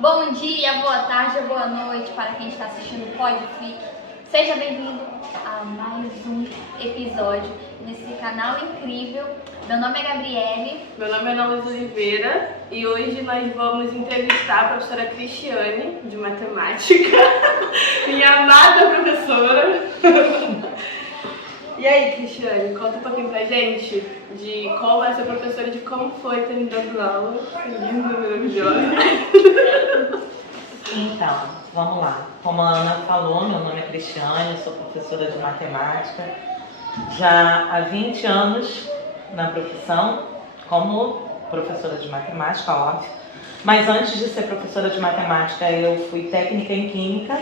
Bom dia, boa tarde, boa noite para quem está assistindo o Podflix. Seja bem-vindo a mais um episódio nesse canal incrível. Meu nome é Gabriele. Meu nome é Ana Luiz Oliveira e hoje nós vamos entrevistar a professora Cristiane, de matemática, minha amada professora. E aí, Cristiane, conta um pouquinho pra gente de qual vai ser a professora, de como foi ter me dando aula. Linda, maravilhosa. Então, vamos lá. Como a Ana falou, meu nome é Cristiane, eu sou professora de matemática. Já há 20 anos na profissão, como professora de matemática, óbvio. Mas antes de ser professora de matemática, eu fui técnica em química,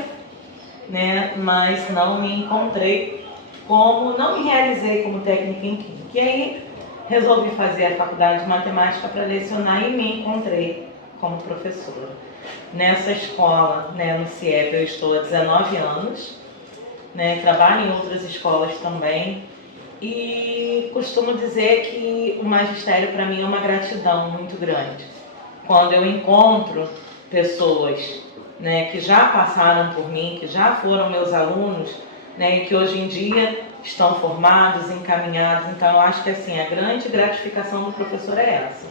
né? Mas não me realizei como técnica em química. E aí resolvi fazer a faculdade de matemática para lecionar e me encontrei como professora. Nessa escola, no CIEP, eu estou há 19 anos, trabalho em outras escolas também e costumo dizer que o magistério para mim é uma gratidão muito grande. Quando eu encontro pessoas que já passaram por mim, que já foram meus alunos, e que hoje em dia estão formados, encaminhados. Então eu acho que assim, a grande gratificação do professor é essa.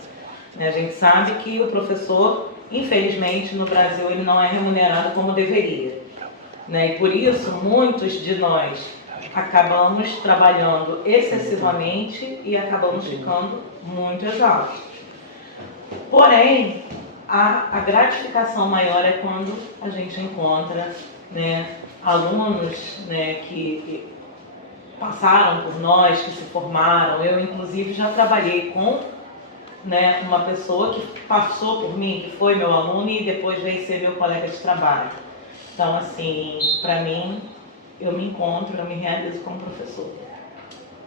A gente sabe que o professor, infelizmente, no Brasil, ele não é remunerado como deveria. E por isso, muitos de nós acabamos trabalhando excessivamente e acabamos ficando muito exaustos. Porém, a gratificação maior é quando a gente encontra alunos que passaram por nós, que se formaram. Eu, inclusive, já trabalhei com uma pessoa que passou por mim, que foi meu aluno e depois veio ser meu colega de trabalho. Então, assim, para mim, eu me realizo como professora.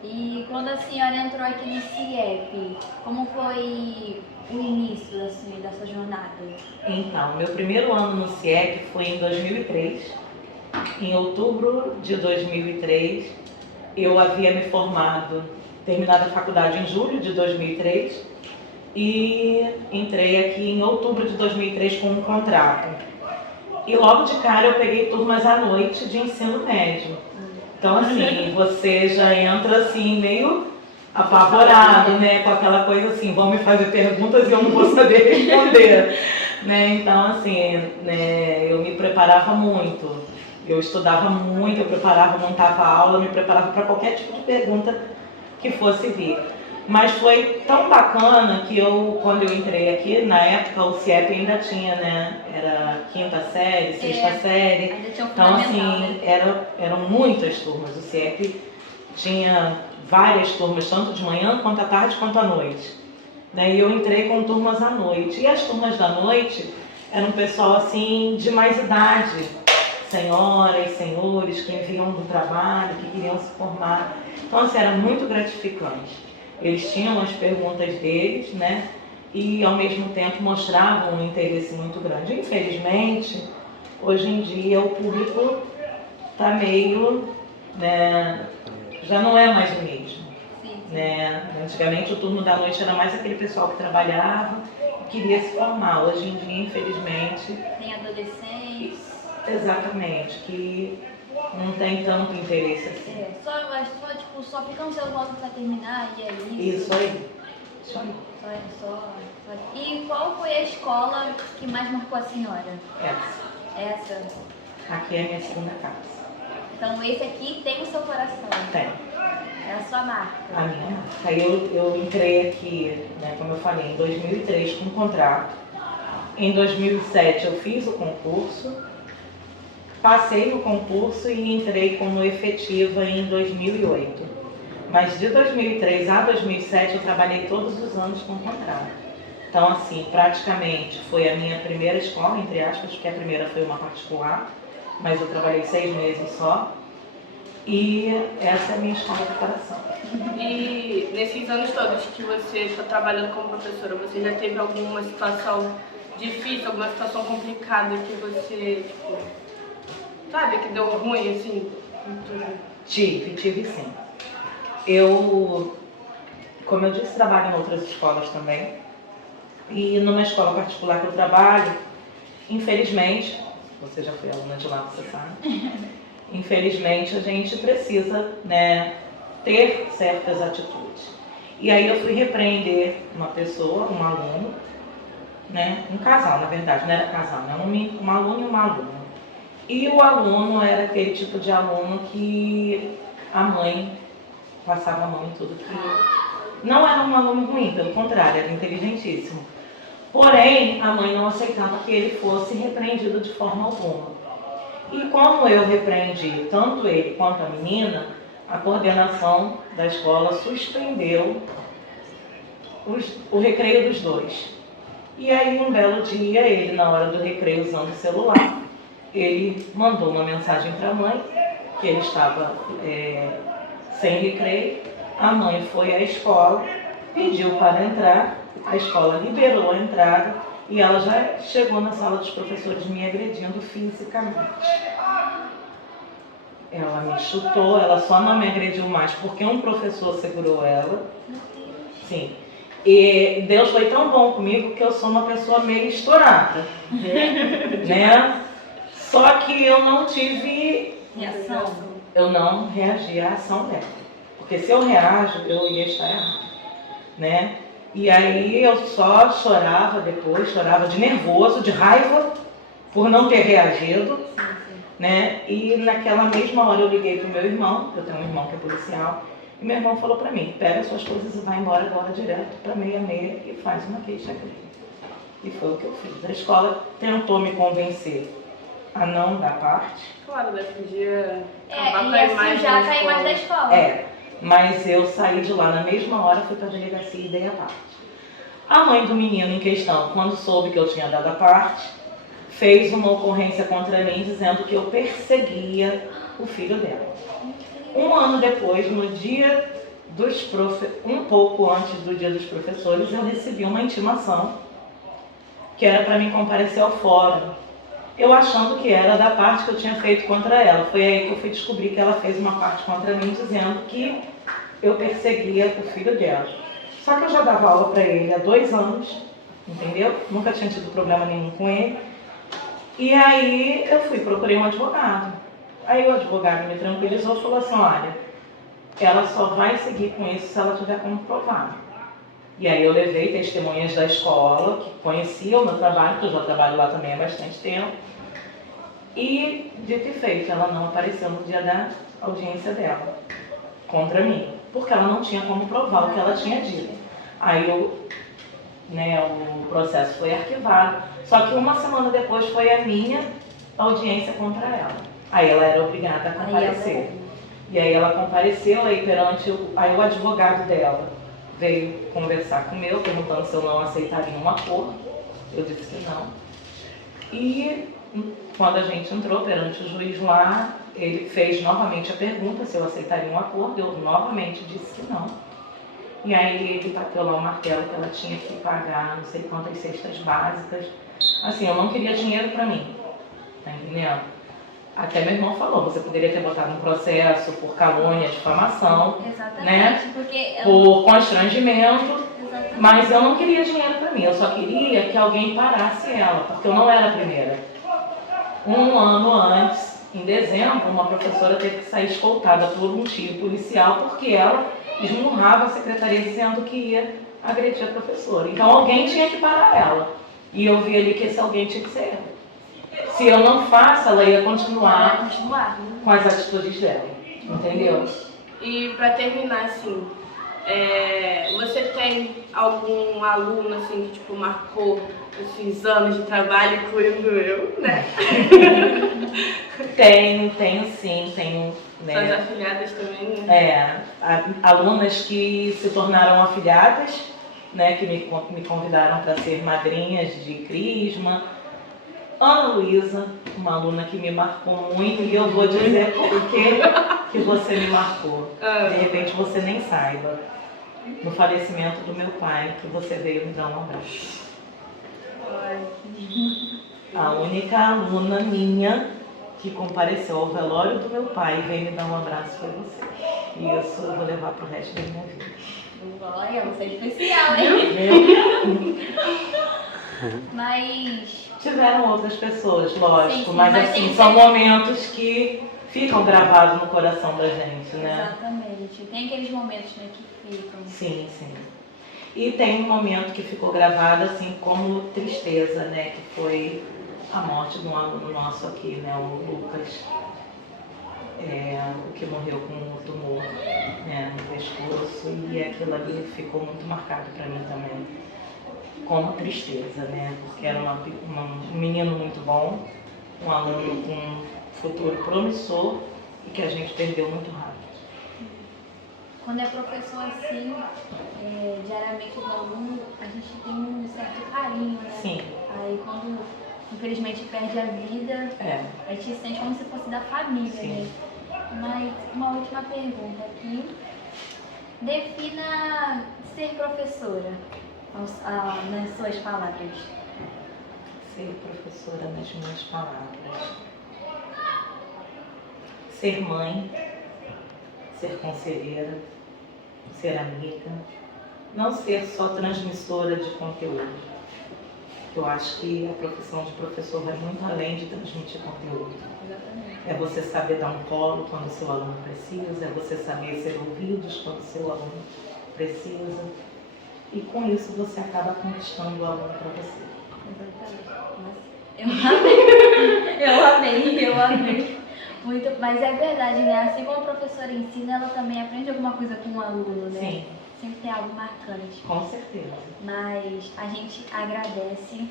E quando a senhora entrou aqui no CIEP, como foi o início da sua jornada? Então, meu primeiro ano no CIEP foi em 2003. Em outubro de 2003, eu havia me formado, terminado a faculdade em julho de 2003 e entrei aqui em outubro de 2003 com um contrato. E logo de cara eu peguei turmas à noite de ensino médio. Então assim, você já entra assim meio apavorado, com aquela coisa assim, vão me fazer perguntas e eu não vou saber responder. Então assim, eu me preparava muito. Eu estudava muito, eu preparava, montava aula, me preparava para qualquer tipo de pergunta que fosse vir. Mas foi tão bacana que quando eu entrei aqui, na época o CIEP ainda tinha, era quinta série, sexta série. Então assim, eram muitas turmas. O CIEP tinha várias turmas, tanto de manhã, quanto à tarde, quanto à noite. E eu entrei com turmas à noite. E as turmas da noite eram um pessoal assim de mais idade. Senhoras, senhores que vinham do trabalho, que queriam se formar. Então, assim, era muito gratificante. Eles tinham as perguntas deles, e ao mesmo tempo mostravam um interesse muito grande. Infelizmente, hoje em dia o público está meio, já não é mais o mesmo. Antigamente o turno da noite era mais aquele pessoal que trabalhava e queria se formar. Hoje em dia, infelizmente... Tem adolescentes... Exatamente, que não tem tanto interesse assim. Só ficam ansiosos para terminar e é isso. Isso aí. E qual foi a escola que mais marcou a senhora? Essa? Aqui é a minha segunda casa. Então esse aqui tem o seu coração? Tem. É a sua marca? A minha marca. Aí eu entrei aqui, como eu falei, em 2003 com um contrato. Em 2007 eu fiz o concurso. Passei no concurso e entrei como efetiva em 2008. Mas de 2003 a 2007 eu trabalhei todos os anos com contrato. Então, assim, praticamente foi a minha primeira escola, entre aspas, porque a primeira foi uma particular, mas eu trabalhei 6 meses só. E essa é a minha escola de preparação. E nesses anos todos que você está trabalhando como professora, você já teve alguma situação difícil, alguma situação complicada que você, sabe, que deu ruim, assim? Tive sim. Como eu disse, trabalho em outras escolas também. E numa escola particular que eu trabalho, infelizmente, você já foi aluna de lá, você sabe, infelizmente a gente precisa, né, ter certas atitudes. E aí eu fui repreender uma pessoa, um aluno, né, um casal, na verdade, não era casal, né, um aluno e uma aluna. E o aluno era aquele tipo de aluno que a mãe passava a mão em tudo que... Não era um aluno ruim, pelo contrário, era inteligentíssimo. Porém, a mãe não aceitava que ele fosse repreendido de forma alguma. E como eu repreendi tanto ele quanto a menina, a coordenação da escola suspendeu o recreio dos dois. E aí, um belo dia, ele, na hora do recreio, usando o celular, ele mandou uma mensagem para a mãe, que ele estava sem recreio. A mãe foi à escola, pediu para entrar, a escola liberou a entrada e ela já chegou na sala dos professores me agredindo fisicamente. Ela me chutou, ela só não me agrediu mais porque um professor segurou ela. Sim. E Deus foi tão bom comigo que eu sou uma pessoa meio estourada, né? Só que eu não tive Reação. Eu não reagi à ação dela. Porque se eu reajo, eu ia estar errado, né? E aí eu só chorava depois, chorava de nervoso, de raiva, por não ter reagido, né? E naquela mesma hora eu liguei pro meu irmão, eu tenho um irmão que é policial, e meu irmão falou pra mim, pega suas coisas e vai embora agora direto pra 66 e faz uma queixa-crime. E foi o que eu fiz. A escola tentou me convencer a não dar parte. Claro, né? Podia acabar com e a assim imagem já da tá a imagem da escola. escola. Mas eu saí de lá na mesma hora, fui pra delegacia e dei a parte. A mãe do menino em questão, quando soube que eu tinha dado a parte, fez uma ocorrência contra mim dizendo que eu perseguia o filho dela. Um ano depois, no dia um pouco antes do dia dos professores, eu recebi uma intimação que era para mim comparecer ao fórum. Eu achando que era da parte que eu tinha feito contra ela. Foi aí que eu fui descobrir que ela fez uma parte contra mim dizendo que eu perseguia o filho dela. Só que eu já dava aula para ele há 2 anos, entendeu? Nunca tinha tido problema nenhum com ele. E aí eu procurei um advogado. Aí o advogado me tranquilizou e falou assim, olha, ela só vai seguir com isso se ela tiver como provar. E aí eu levei testemunhas da escola, que conheciam o meu trabalho, porque eu já trabalho lá também há bastante tempo. E, dito e feito, ela não apareceu no dia da audiência dela, contra mim, porque ela não tinha como provar o que ela tinha dito. Aí o processo foi arquivado, só que uma semana depois foi a minha audiência contra ela. Aí ela era obrigada a comparecer. E aí ela compareceu, aí perante aí o advogado dela veio conversar com o meu, perguntando se eu não aceitaria um acordo. Eu disse que não. E quando a gente entrou perante o juiz lá, ele fez novamente a pergunta se eu aceitaria um acordo. Eu novamente disse que não. E aí ele bateu lá o martelo que ela tinha que pagar não sei quantas cestas básicas. Assim, eu não queria dinheiro pra mim, tá entendendo? Até meu irmão falou, você poderia ter botado um processo por calúnia, difamação, Exatamente, né? porque Por constrangimento, exatamente. mas eu não queria dinheiro pra mim, eu só queria que alguém parasse ela, porque eu não era a primeira. Um ano antes, em dezembro, uma professora teve que sair escoltada por um tio policial porque ela esmurrava a secretaria dizendo que ia agredir a professora. Então alguém tinha que parar ela. E eu vi ali que esse alguém tinha que ser ela. Se eu não faço, ela ia continuar com as atitudes dela. Entendeu? E para terminar, assim, você tem algum aluno assim que tipo marcou esses anos de trabalho, incluindo eu, né? Tenho sim, tenho. Né? Suas afilhadas também, né? Alunas que se tornaram afilhadas, né, que me convidaram para ser madrinhas de crisma. Ana Luísa, uma aluna que me marcou muito, e eu vou dizer por que você me marcou. De repente você nem saiba. No falecimento do meu pai, que você veio me dar um abraço. A única aluna minha que compareceu ao velório do meu pai e veio me dar um abraço foi você. E isso eu vou levar pro resto da minha vida. Olha, você é especial, hein? Meu? Mas Tiveram outras pessoas, lógico, Sim, mas mas assim, tem são sempre- momentos que ficam gravados no coração da gente, né? Exatamente. Tem aqueles momentos, né, que ficam. Sim, sim. E tem um momento que ficou gravado assim como tristeza, né? Que foi a morte de um aluno nosso aqui, né? O Lucas, o que morreu com um tumor, né, no pescoço, e aquilo ali ficou muito marcado para mim também, como tristeza, né? Porque era um menino muito bom, um aluno com um futuro promissor e que a gente perdeu muito rápido. Quando é professor assim, diariamente do aluno, a gente tem um certo carinho, né? Sim. Aí quando infelizmente perde a vida, a gente se sente como se fosse da família, Sim. né? Mas uma última pergunta aqui. Defina ser professora nas suas palavras. Ser professora nas minhas palavras. Ser mãe, ser conselheira, ser amiga, não ser só transmissora de conteúdo. Eu acho que a profissão de professor vai muito além de transmitir conteúdo. Exatamente. É você saber dar um colo quando o seu aluno precisa, é você saber ser ouvidos quando o seu aluno precisa. E com isso você acaba conquistando o aluno para você. Exatamente. Eu amei. Muito, mas é verdade, né? Assim como a professora ensina, ela também aprende alguma coisa com o aluno, né? Sim. Sempre tem algo marcante. Com certeza. Mas a gente agradece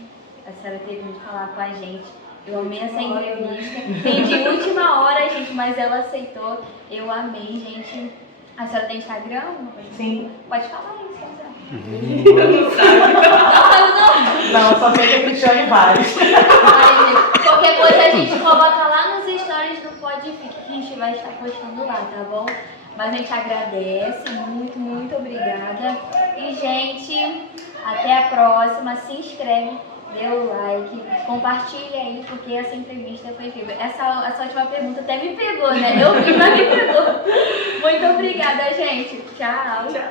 a senhora ter vindo falar com a gente. Eu amei essa entrevista. Tem de última hora, gente, mas ela aceitou. Eu amei, gente. A senhora tem Instagram? Sim. Pode falar isso, senhora. Não sabe. Não, só sei que é Cristiane Vales. Ai, gente, qualquer coisa a gente coloca lá nos stories do Podfic que a gente vai estar postando lá, tá bom? Mas a gente agradece, muito obrigada. E, gente, até a próxima. Se inscreve, dê o like, compartilha aí, porque essa entrevista foi incrível. Essa última pergunta até me pegou, né? Eu vi, mas me pegou. Muito obrigada, gente. Tchau. Tchau.